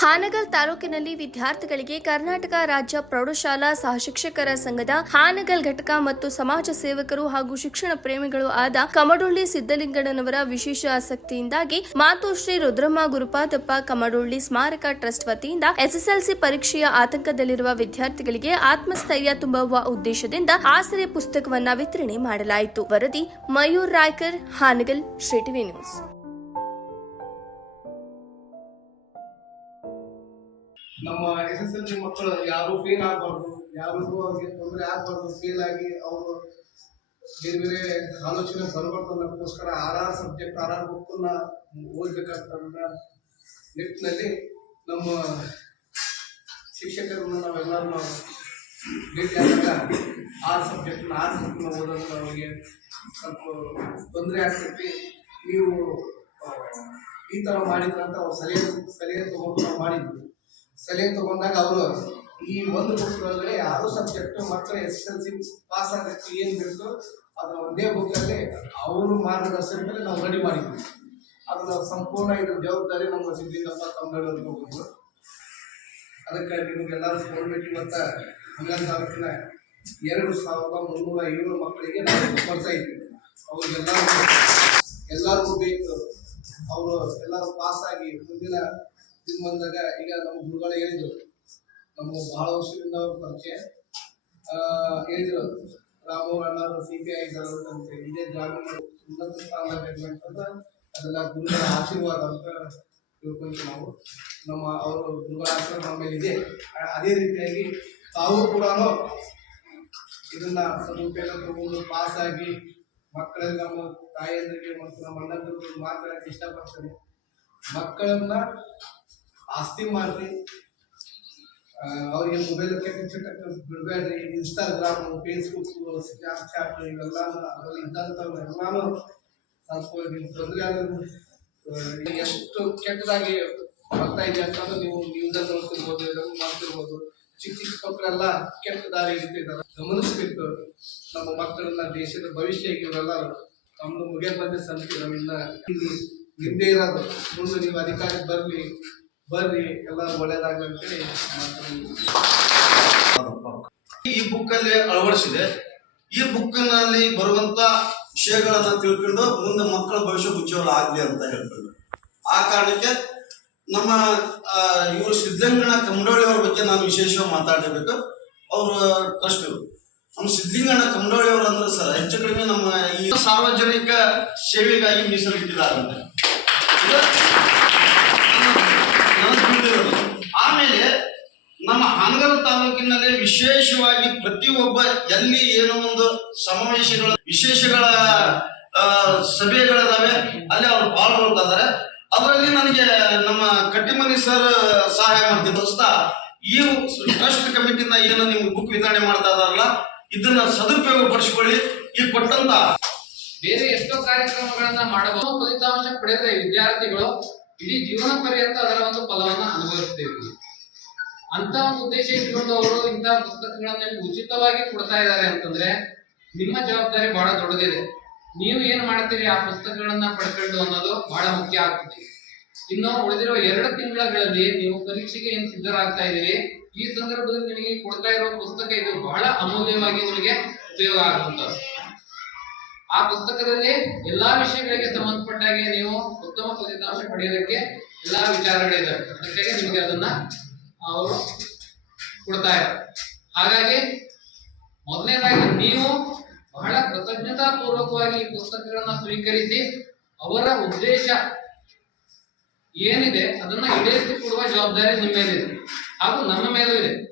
ಹಾನಗಲ್ ತಾಲೂಕಿನಲ್ಲಿ ವಿದ್ಯಾರ್ಥಿಗಳಿಗೆ ಕರ್ನಾಟಕ ರಾಜ್ಯ ಪ್ರೌಢಶಾಲಾ ಸಹಶಿಕ್ಷಕರ ಸಂಘದ ಹಾನಗಲ್ ಘಟಕ ಮತ್ತು ಸಮಾಜ ಸೇವಕರು ಹಾಗೂ ಶಿಕ್ಷಣ ಪ್ರೇಮಿಗಳು ಆದ ಕಮಡೊಳ್ಳಿ ಸಿದ್ದಲಿಂಗಣ್ಣನವರ ವಿಶೇಷ ಆಸಕ್ತಿಯಿಂದಾಗಿ ಮಾತೋಶ್ರೀ ರುದ್ರಮ್ಮ ಗುರುಪಾದಪ್ಪ ಕಮಡೊಳ್ಳಿ ಸ್ಮಾರಕ ಟ್ರಸ್ಟ್ ವತಿಯಿಂದ ಎಸ್ಎಸ್ಎಲ್ಸಿ ಪರೀಕ್ಷೆಯ ಆತಂಕದಲ್ಲಿರುವ ವಿದ್ಯಾರ್ಥಿಗಳಿಗೆ ಆತ್ಮಸ್ಥೈರ್ಯ ತುಂಬುವ ಉದ್ದೇಶದಿಂದ ಆಸರೆ ಪುಸ್ತಕವನ್ನು ವಿತರಣೆ ಮಾಡಲಾಯಿತು. ವರದಿ ಮಯೂರ್ ರಾಯ್ಕರ್, ಹಾನಗಲ್, ಶ್ರೀ ಟಿವಿ ನ್ಯೂಸ್. ನಮ್ಮ ಎಸ್ ಎಸ್ ಎಲ್ ಸಿ ಮಕ್ಕಳು ಯಾರು ಫೇಲ್ ಆಗಬಾರ್ದು ಯಾರಿಗೂ ಅವ್ರಿಗೆ ತೊಂದರೆ ಆಗಬಾರ್ದು ಫೇಲ್ ಆಗಿ ಅವರು ಬೇರೆ ಬೇರೆ ಆಲೋಚನೆ ಬರಬಾರ್ದು ಅನ್ನೋಕ್ಕೋಸ್ಕರ R R subject R R ಬುಕ್ಕನ್ನ ಓದ್ಬೇಕಂತ ನಿಟ್ಟಿನಲ್ಲಿ ನಮ್ಮ ಶಿಕ್ಷಕರನ್ನ ನಾವೆಲ್ಲರೂ ನಾವು ಭೇಟಿಯಾದಾಗ ಆರ್ ಸಬ್ಜೆಕ್ಟ್ನ ಆರ್ ಸಬ್ಜೆಕ್ಟ್ನ ಓದೋದು ಅವರಿಗೆ ಸ್ವಲ್ಪ ತೊಂದರೆ ಆಗ್ತೈತಿ. ನೀವು ಈ ಥರ ಮಾಡಿದ್ರಂತ ಅವ್ರು ಸಲಹೆ ಸಲಹೆ ತಗೊಂಡು ನಾವು ಮಾಡಿದ್ವಿ. ಸಲಹೆ ತಗೊಂಡಾಗ ಅವರು ಈ ಒಂದು ಬುಕ್ ಒಳಗಡೆ ಯಾರು ಸಬ್ಜೆಕ್ಟ್ ಮಕ್ಕಳು ಎಸ್ ಎಲ್ ಸಿ ಪಾಸ್ ಆಗಕ್ಕೆ ಏನು ಬೇಕು ಅದನ್ನ ಒಂದೇ ಬುಕ್ಕಲ್ಲಿ ಅವರು ಮಾರ್ಗದರ್ಶನ ಮೇಲೆ ನಾವು ರೆಡಿ ಮಾಡಿದ್ವಿ. ಅದನ್ನ ಸಂಪೂರ್ಣ ಇದ್ರ ಜವಾಬ್ದಾರಿ ನಮ್ಮ ಸಿದ್ದಿಂಗಪ್ಪ ತಮ್ಮ ಅದಕ್ಕಾಗಿ ಅದಕ್ಕೆ ನಿಮಗೆಲ್ಲರೂ ಕೊಡ್ಬೇಕು ಇವತ್ತ ಹಂಗಲ್ ತಾಲೂಕಿನ ಎರಡು ಸಾವಿರದ ಮುನ್ನೂರ ಏಳು ಮಕ್ಕಳಿಗೆ ನಾವು ಕೊಡ್ತಾ ಇದ್ವಿ. ಅವ್ರಿಗೆಲ್ಲ ಎಲ್ಲರಿಗೂ ಬೇಕು. ಅವರು ಎಲ್ಲರೂ ಪಾಸ್ ಆಗಿ ಮುಂದಿನ ದಿನ ಬಂದಾಗ ಈಗ ನಮ್ಮ ಗುರುಗಳು ಹೇಳಿದ್ರು. ನಮ್ಮ ಬಹಳ ವರ್ಷದಿಂದ ಪರಿಚಯ. ಹೇಳಿದ್ರು. ರಾಮು ಅಣ್ಣರು ಸಿ ಪಿ ಐ ಅಂತ. ಇದೇ ಗ್ರಾಮೀಣ ಉನ್ನತ ಸ್ಥಾನ ಅದೆಲ್ಲ ಗುರುಗಳ ಆಶೀರ್ವಾದ ಅಂತ ತಿಳ್ಕೊಂತೀವಿ ನಾವು. ನಮ್ಮ ಅವರು ಗುರುಗಳ ಆಶೀರ್ವಾದ ನಮ್ಮ ಮೇಲೆ ಇದೆ. ಅದೇ ರೀತಿಯಾಗಿ ತಾವು ಕೂಡ ಇದನ್ನ ಸದುಪಯೋಗ ತಗೊಂಡು ಪಾಸ್ ಆಗಿ ಮಕ್ಕಳಲ್ಲಿ ನಮ್ಮ ತಾಯಿಯಂದ್ರಿಗೆ ಮತ್ತು ನಮ್ಮ ಅಣ್ಣಂದ್ರಿಗೆ ಮಾತಾಡಕ್ಕೆ ಇಷ್ಟಪಡ್ತೇನೆ. ಮಕ್ಕಳನ್ನ ಆಸ್ತಿ ಮಾಡ್ರಿ. ಅವ್ರಿಗೆ ಮೊಬೈಲ್ ಬಿಡಬೇಡ್ರಿ. ಇನ್ಸ್ಟಾಗ್ರಾಮ್ ಫೇಸ್ಬುಕ್ ಸ್ನ್ಯಾಪ್ಚಾಟ್ ಇವೆಲ್ಲ ಅದರಲ್ಲಿ ಸ್ವಲ್ಪ ನಿಮ್ಗೆ ತೊಂದರೆ ಆದ್ರೆ ಎಷ್ಟು ಕೆಟ್ಟದಾಗಿ ಬರ್ತಾ ಇದೆ ಅಂತಂದ್ರೆ ನೀವು ನ್ಯೂಸಲ್ಲಿ ನೋಡ್ತಿರ್ಬೋದು ಇದನ್ನು ಮಾಡ್ತಿರ್ಬೋದು. ಚಿಕ್ಕ ಚಿಕ್ಕ ಮಕ್ಕಳೆಲ್ಲ ಕೆಟ್ಟ ದಾರಿ ಹಿಡಿತಿದ್ದಾರೆ ಗಮನಿಸ್ಬೇಕು. ನಮ್ಮ ಮಕ್ಕಳನ್ನ, ದೇಶದ ಭವಿಷ್ಯ ಇವರೆಲ್ಲ ತಮ್ಮ ಮುಗಿಯ ಬಂದ ಸಂತಿ ನಮ್ಮಿಂದ ನಿಮ್ದೇ ಇರೋದು. ಮುಂದೆ ನೀವು ಅಧಿಕಾರಕ್ಕೆ ಬರ್ಲಿ. ಬರ್ರಿ ಎಲ್ಲ ಒಳ್ಳೇದಾಗಲಿ ಈ ಬುಕ್ ಅಲ್ಲಿ ಅಳವಡಿಸಿದೆ. ಈ ಬುಕ್ನಲ್ಲಿ ಬರುವಂತ ವಿಷಯಗಳನ್ನ ತಿಳ್ಕೊಂಡು ಮುಂದೆ ಮಕ್ಕಳ ಭವಿಷ್ಯ ಉಜ್ವಲ ಆಗ್ಲಿ ಅಂತ ಹೇಳ್ತಾರೆ ಆ ಕಾರಣಕ್ಕೆ ನಮ್ಮ ಇವರು ಸಿದ್ಧಂಗಣ ಕಮಡೋಳಿ ಅವ್ರ ಬಗ್ಗೆ ನಾನು ವಿಶೇಷವಾಗಿ ಮಾತಾಡಬೇಕು ಅವರು ಟ್ರಸ್ಟ್ ನಮ್ಮ ಸಿದ್ಧಲಿಂಗಣ್ಣ ಕಮಡೋಳಿ ಅವರು ಅಂದ್ರೆ ಸರ್, ಹೆಚ್ಚು ಕಡಿಮೆ ನಮ್ಮ ಈ ಸಾರ್ವಜನಿಕ ಸೇವೆಗಾಗಿ ಮೀಸಲಿಟ್ಟಿದ್ದಾರಂತೆ ಇದು ನನಗೆ ತಿಳಿದಿರೋದು. ಆಮೇಲೆ ನಮ್ಮ ಹಾನಗಲ್ ತಾಲೂಕಿನಲ್ಲಿ ವಿಶೇಷವಾಗಿ ಪ್ರತಿಯೊಬ್ಬ ಎಲ್ಲಿ ಏನೋ ಒಂದು ಸಮಾವೇಶಗಳ ವಿಶೇಷಗಳ ಸಭೆಗಳಿದಾವೆ, ಅಲ್ಲಿ ಅವರು ಪಾಲ್ಗೊಳ್ತಾ ಅದರಲ್ಲಿ ನನಗೆ ನಮ್ಮ ಕಟ್ಟಿಮನಿ ಸರ್ ಸಹಾಯ ಮಾಡ್ತೀನಿ ದೋಸ್ತ, ಈ ಟ್ರಸ್ಟ್ ಕಮಿಟಿಯಿಂದ ಏನು ನಿಮ್ಗೆ ಬುಕ್ ವಿತರಣೆ ಮಾಡ್ತಾ ಇದಾರಲ್ಲ, ಇದನ್ನ ಸದುಪಯೋಗ ಪಡಿಸ್ಕೊಳ್ಳಿ ಈ ಕೊಟ್ಟಂತ ಬೇರೆ ಎಷ್ಟೋ ಕಾರ್ಯಕ್ರಮಗಳನ್ನ ಮಾಡಬಹುದು. ಫಲಿತಾಂಶ ಪಡೆದ ವಿದ್ಯಾರ್ಥಿಗಳು ಇಡೀ ಜೀವನ ಪರ್ಯಂತ ಅದರ ಒಂದು ಫಲವನ್ನು ಅನುಭವಿಸ್ತೇವೆ ಅಂತ ಒಂದು ಉದ್ದೇಶ ಇಟ್ಕೊಂಡು ಅವರು ಇಂತಹ ಪುಸ್ತಕಗಳನ್ನ ಉಚಿತವಾಗಿ ಕೊಡ್ತಾ ಇದ್ದಾರೆ ಅಂತಂದ್ರೆ ನಿಮ್ಮ ಜವಾಬ್ದಾರಿ ಬಹಳ ದೊಡ್ಡದಿದೆ. ನೀವು ಏನ್ ಮಾಡ್ತೀರಿ? ಆ ಪುಸ್ತಕಗಳನ್ನ ಪಡ್ಕೊಂಡು ಅನ್ನೋದು ಬಹಳ ಮುಖ್ಯ ಆಗ್ತದೆ. ಇನ್ನು ಉಳಿದಿರುವ ಎರಡು ತಿಂಗಳಲ್ಲಿ ನೀವು ಪರೀಕ್ಷೆಗೆ ಏನ್ ಸಿದ್ಧರಾಗ್ತಾ ಇದ್ದೀರಿ? ಈ ಸಂದರ್ಭದಲ್ಲಿ ನಿಮಗೆ ಕೊಡ್ತಾ ಇರುವ ಪುಸ್ತಕ ಇದು ಬಹಳ ಅಮೂಲ್ಯವಾಗಿ ನಿಮಗೆ ಉಪಯೋಗ ಆಗುವಂತದ್ದು ಆ ಪುಸ್ತಕದಲ್ಲಿ ಎಲ್ಲಾ ವಿಷಯಗಳಿಗೆ ಸಂಬಂಧಪಟ್ಟಾಗೆ ನೀವು ಉತ್ತಮ ಫಲಿತಾಂಶ ಪಡೆಯೋದಕ್ಕೆ ಎಲ್ಲಾ ವಿಚಾರಗಳಿದ್ದಾವೆ. ಅದಕ್ಕಾಗಿ ನಿಮಗೆ ಅದನ್ನ ಅವರು ಕೊಡ್ತಾ ಇದ್ದಾರೆ. ಹಾಗಾಗಿ ಮೊದಲನೇದಾಗಿ ನೀವು ಬಹಳ ಕೃತಜ್ಞತಾ ಪೂರ್ವಕವಾಗಿ ಈ ಪುಸ್ತಕಗಳನ್ನ ಸ್ವೀಕರಿಸಿ ಅವರ ಉದ್ದೇಶ ಏನಿದೆ ಅದನ್ನ ಈಡೇರಿಸಿಕೊಡುವ ಜವಾಬ್ದಾರಿ ನಿಮ್ಮ ಮೇಲಿದೆ. ಹಾಗೂ ನಮ್ಮ ಮೇಲೂ ಇದೆ.